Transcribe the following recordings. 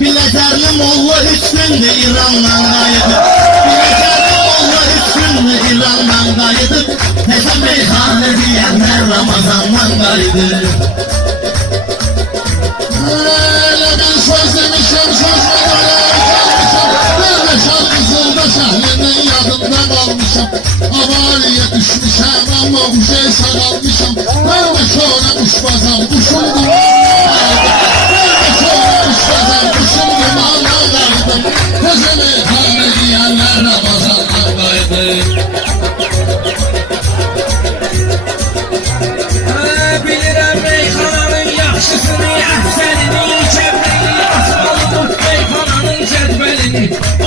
Bilezerli molla 3 gündür İran'dan qayıdı. Bilezerli molla 3 gündür İran'dan qayıdı. Təzə meyxanə deyənlər Ramazandan qayıdı. Elə bir söz demişəm, sözümə qalmışam. Dərbəşan qızılda şəhrinin yadında qalmışam. Avariyə düşmüşəm, amma bu şey sağalmışam. Dərbəşana quşbazam, quşum dumandan Dərbəşana quşbazam, quşum dumandan qayıdım. Təzə meyxanə deyənlər Ramazandan qayıdı. Bilirəm meyxananın yaxşısını, əhsənini, kəmrəni, asmalıdır meyxananın cədvəlini.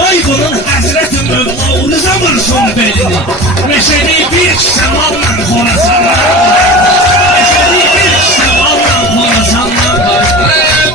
Ay bunun həzrəti Mövla uzamırsın belini. Meşəni bir şəmalla Xorasandan Meşəni bir şəmalla Xorasandan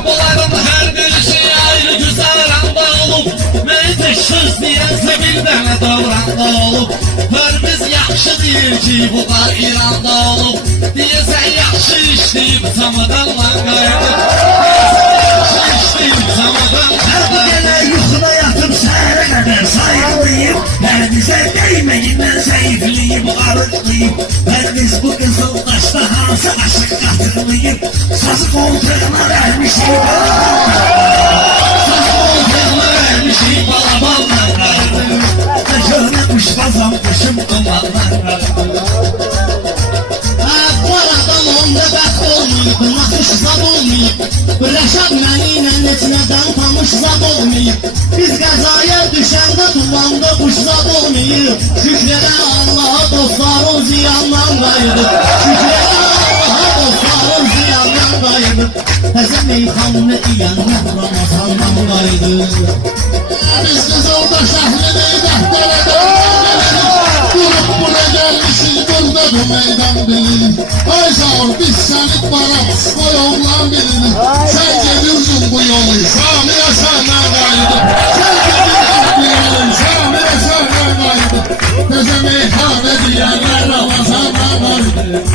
bunların hər birisi ayrı güzaranda olub. Məni tək söz deyənsə bir dənə davranda olub. Hörmüz yaxşı deyir ki bu da İranda olub. Deyəsən yaxşı işləyib samadanla qayıdıb. Deyəsən yaxşı işləyib samadanla qayıdıb. Yenə yuxuda yatıb səhərə qədər sayıqlayıb. Hərinizə değməyindən zəifləyib, arıqlayıb. Həriniz bu qızıl daşda hansı aşıq qatırlayıb. Sazı qoltuğuna vermişik Sazı qoltuğuna vermişik balaballa qayıdıb. Köhnə quşbazam, quşum dumandan qayıdıb. Bu aradan onda bəxt olmayıb, naxış zad olmayıb. Rəşad məni ilə neçmədən tanış zad olmayıb. Biz qəzaya düşəndə dumanda quş zad olmayıb. Şükrədə Allaha dostların ziyandan qayıdıb. Şükrədə Allaha dostların ziyandan qayıdıb. Təzə meyxanə deyənlər Ramazandan qayıdıb. Biz qızılda şəhrini dəftərədən durup bura gelmişiz, burada bu meydan bilir. Ay sağ ol, biz səni baraq, koy oğlan bilir. Sen gelirdin bu yolu, Sami'ye senden qayıdıb. Sen gelirdin bu yolu, Sami'ye senden qayıdıb. Təzə meyxanə deyənlər Ramazandan qayıdıb.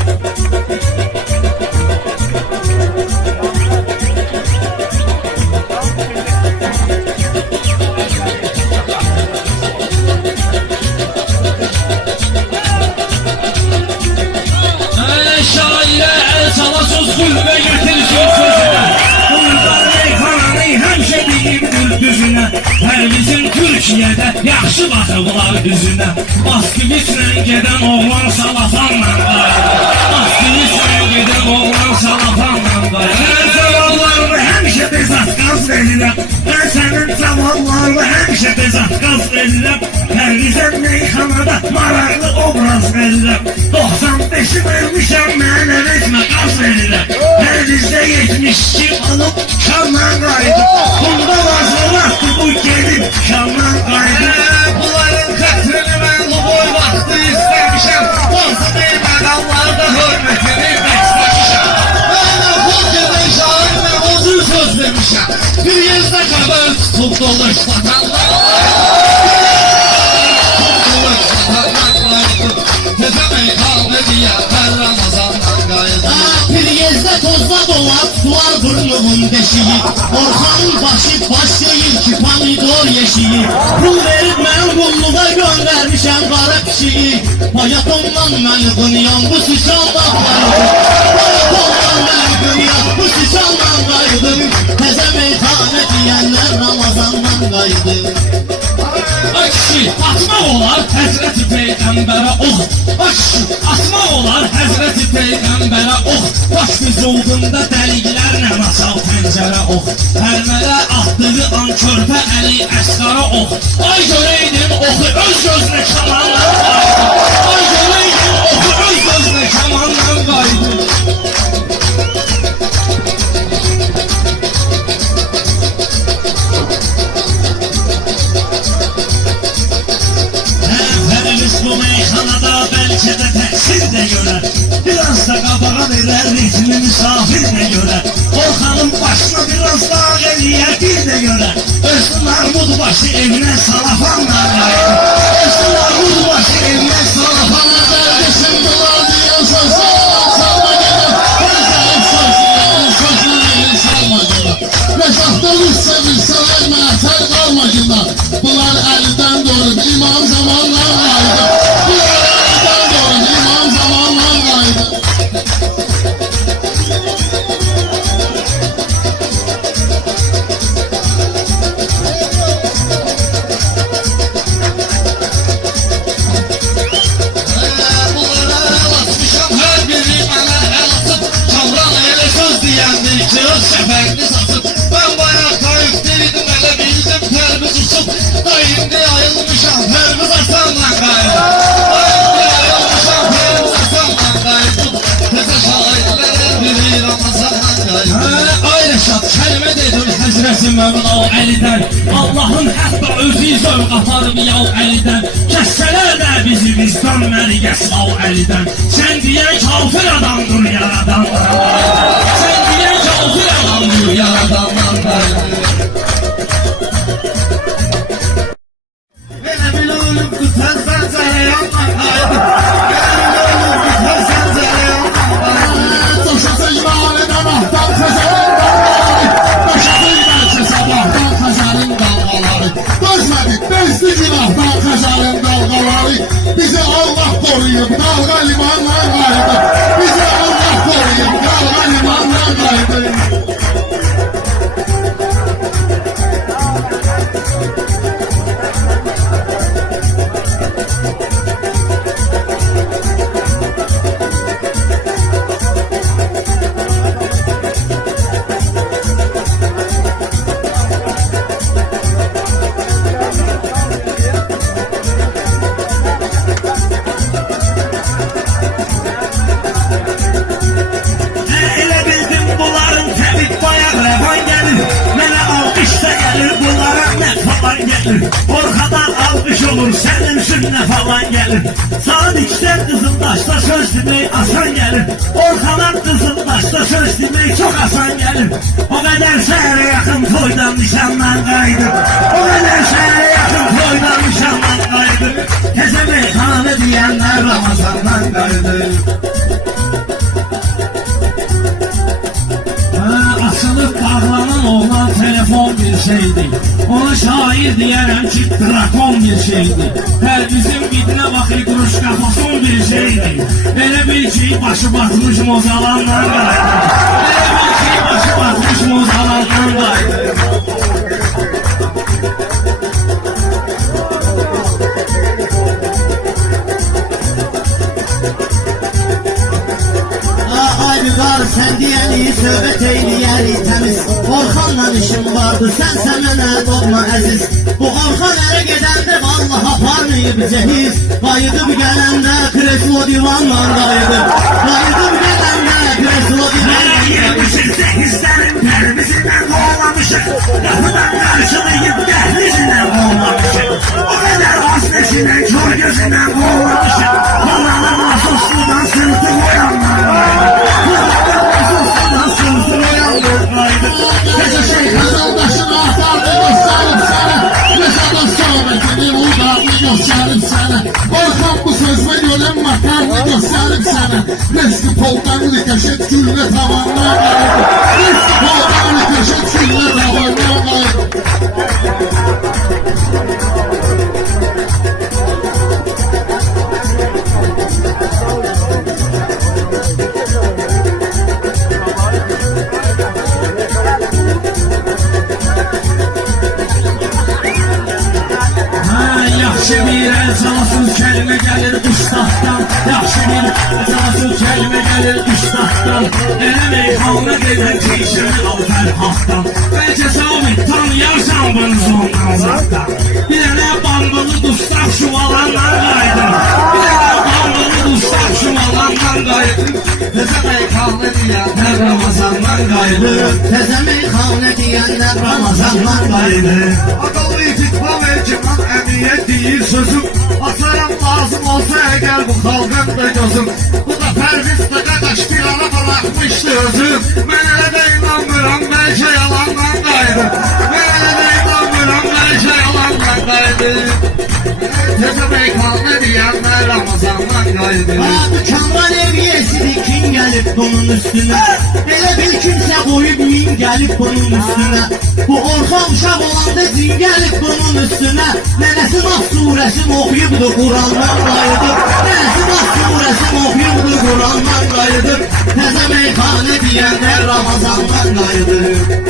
Şairə el salasız qülbə getirsin sözünə. Buradan meyxananı həmişə deyibdir düzünə. Hər bizim Türkiyədə yaxşı baxıblar üzünə. Baskıviçlə gedən oğlan salafanla qayıdır. Baskıviçlə gedən oğlan salafanla qayıdır. Mən cavallarını həmişə bezatqaz verirəm. Mən sənin cavallarını həmişə bezatqaz verirəm. Hər bizim meyxanada maraqlı obraz verirəm. 95'i vermişəm, mənə etmə qaz verirəm. Hər bizdə 72 alıb Şamdan qayıdıb. Bunda vazılatdır bu gelib Şamdan qayıdıb. Bunların xətrini mən boy vaxtı istəmişəm. Olsa məqamlarda hörmətini bəsləmişəm. Mənə xod gedən şair mən özür söz demişəm. Bir yerdə qəbər tutub dolaşlatanlar. Təzə meyxanə deyənlər Ramazandan qayıdıb. Piryezdə tozda dolar, tutular burnunun deşiyi. Orxanın başı baş deyil ki, pomidor yeşiyi. Pul verib mən qulluğa göndərmişəm qara kişiyi. Hayatomdan məni qınıyan bu sıçandan qayıdıb. Hayatomdan məni qınıyan bu sıçandan qayıdıb. Təzə meyxanə deyənlər Ramazandan qayıdıb. Ay kişi, atmaq olar Həzrəti Peyğəmbərə ox. Ay kişi, atmaq olar Həzrəti Peyğəmbərə ox. Baş vücudunda dəliklərlə açal pəncərə ox. Hərmədə atdığı an körpə əli əsqara ox. Ay görəydim oxu öz gözünə kamandan qayıdır. Ay görəydim oxu öz gözünə kamandan qayıdır. Bu meyxanada bəlkə də təksir də görər. Biraz da qabağa verər ritmi misafir də görər. Orxanın başına biraz dağ eləyər bir də görər. Özü Mahmud başı evinə salafanla qayıdır. Özü Mahmud başı evinə salafanla qayıdır. Şimdi var diyen sözü salma gelir. Her zaman sözü salma gelir. Reşat'ta düşse biz Işık şəfəqli saçıb Ben bayaq kayıqdaydım Elə bildim tərbiz uçub Da indi ayılmışam Tərbiz asanla qayıb Da indi ayılmışam Tərbiz asanla qayıb Təzə şairlərə biri Ramazanla qayıb Ay Rəşad, kəlmə dedim Həzrəti Mövla Əlidən Allahın hətta özü zövq aparıb yav Əlidən Kəssələr də bizi bizdən mərgəs al Əlidən Sən deyən kafir adamdır yaradanlar Sən deyən kafir adamdır yaradanlar Elə bil ölüb qütərsən cərəyanla qayıb Elə bil ölüb qütərsən cərəyanla qayıb Coşasın imanədə mahtan xəzərin dalgaları Coşasın bəlkə sabahdan xəzərin dalgaları Dözmədik, bezdi günahdan xəzərin dalgaları Bizi Allah koruyub dalga limanla qayıb Bizi Allah koruyub dalga limanla qayıb Elə bildim bunların təbik bayaq rəvan gəlir Mənə alqış da gəlir bunlara nə falan gəlir Orxadan alqış olur sənin üçün nə falan gəlir Saat 2'də Qızıldaşda söz demək asan gəlir Orxadan Qızıldaşda söz demək çox asan gəlir O qədər şəhərə yaxın toydan nişandan qayıdır O qədər şəhərə yaxın toydan nişandan qayıdır Təzə meyxanə deyənlər Ramazandan qayıdır Açılıb bağlanan oğlan telefon bir şeydi Ona şair deyərəm ki drakon bir şeydi Pərdizin bidinə baxı quruş qafason bir şeydi Elə bil ki başı batmış mozalandan qaydı Elə bil ki başı batmış mozalandan qaydı Haydi qar sən deyəni söhbət eyləyərik təmiz Orxanla işim vardı sənsə mənə doğma əziz Bu Orxan ərə gedəndə vallaha aparmayıb cehiz Qayıdıb gələndə kreslo divanla qayıdıb Qayıdıb gələndə kreslo divanla Yemişik sehizlərin pərimizindən qovlamışıq Qapıdan qarşılayıb dəhlizindən qovlamışıq O qədər az neşindən kör gözündən qovlamışıq Kullanır masosludan sırtı qoyanlar Kullanır masosludan sırtı qoyanlar Gece şeytanın başına atardı gösterip sana Yaşadan sohbetini uğrarlı gösterip sana Orhan bu sözme gören makarını gösterip sana Reski poldan rikeşet gülle tavanına kaydı Reski poldan rikeşet gülle tavanına kaydı Yaxşı bir əzasız kəlmə gəlir üstaddan Yaxşı bir əzasız kəlmə gəlir üstaddan Elə meyxanə gedən ki işimi al fərhaqdan Bəlkə sabit tanıyarsan bunu zondan zatdan Bir dənə bambılı dustaq şuvalandan qaydım Bir dənə bambılı dustaq şuvalandan qaydım Təzə meyxanə deyənlər Ramazandan qaydım Təzə meyxanə deyənlər Ramazandan qaydı Adalı itikma mevkiman əmiyyət deyir sözüm Asaram lazım olsa əgər bu xalqın da gözüm Bu da pərviz də qaqaş bir ana bırakmışdı özüm Mən elə də inanmıram bəlkə yalandan qaydım Mən elə də inanmıram bəlkə yalandan qaydım Təzə meyxanə deyənlər Ramazandan qaydı Dükkandan ev yesidik kim gelip bunun üstüne Elə bil kimsə qoyub min gelip bunun üstüne Bu Orxan uşaq olanda cin gelip bunun üstüne Nənəsi Nas surəsini oxuyubdu Qurandan qayıdıb Nənəsi Nas surəsini oxuyubdu Qurandan qayıdıb Təzə meyxanə deyənlər Ramazandan qayıdıb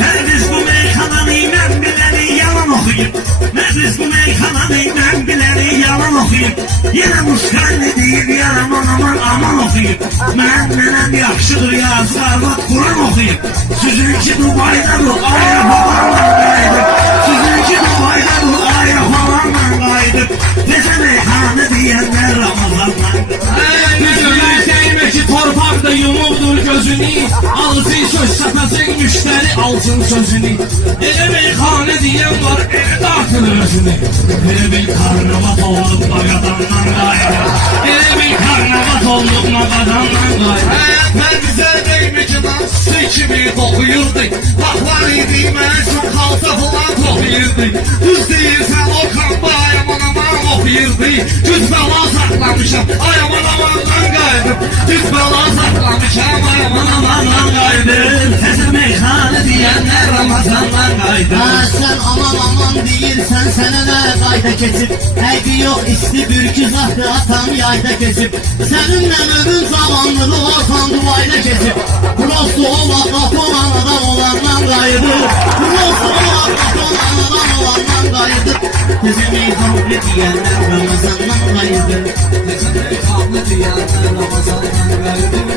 Pərviz bu meyxananı mən biləni yalan oxuyub Pərviz bu meyxananı mən biləni yalan oxuyub oxuyub Yenə Muskarni deyib yaramon aman oxuyub Mənəm yaxşıdır yazıq arvad Quran oxuyub Sizin ki Dubay'dadır aya falanla qayıdır Sizin ki Dubay'dadır aya falanla qayıdır Tezə meyxanı deyənlər Ramazanla Gözümə dəymə ki torpaqda yumubdur gözünü Ağzı söz satacaq müştəri alsın sözünü Elə meyxanə deyən var elə dağıtır özünü Elə bir karnavat olub mağadandan qayıdır Elə bir karnavat olub mağadandan qayıdır Mən bizə deymi ki nasıl kimi qoxuyurdu Baxlar idi mən çox xalta falan toxuyurdu Düz deyirsən o kamba aman oxuyurdu Düz bəla saxlamışam amandan qayıdım Düz bəla saxlamışam amandan qayıdım Təzə meyxanə deyənlər Ramazandan qayıdır Sən aman deyirsən sənə nə qayda keçib Həqi yox isti bürküz axı atam yayda keçib Səninlə ömrün zamanlığı ortan duayda keçib Prosto olaq qapon anadan olandan qayıdır Prosto olaq qapon anadan olandan qayıdır Təzə meyxanlı deyənlər Ramazandan qayıdır Təzə meyxanlı deyənlər Ramazandan qayıdır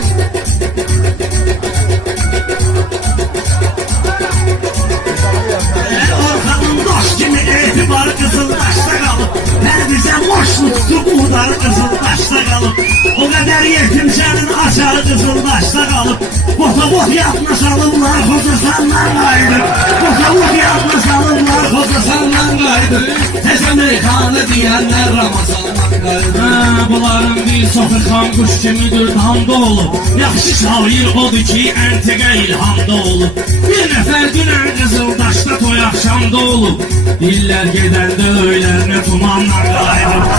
Orxanın dost kimi etibarı Qızıldaşda qalıb Hər bizə boşluq tutub udarı Qızıldaşda qalıb O qədər yetimçənin açarı Qızıldaşda qalıb Bota-bot yadına salırlar Xocasandan qayıdır Bota-bot yadına salırlar Xocasandan qayıdır Təzə meyxanə deyənlər Ramazandan qayıdır Bunların bir soxu xan quş kimidir damda olub Yaxşı şair odur ki əntiqə ilhamda olub Bir nəfər dünən Qızıldaşda toy axşamda olub Dillər gedəndə öylərinə tumanla qayıdır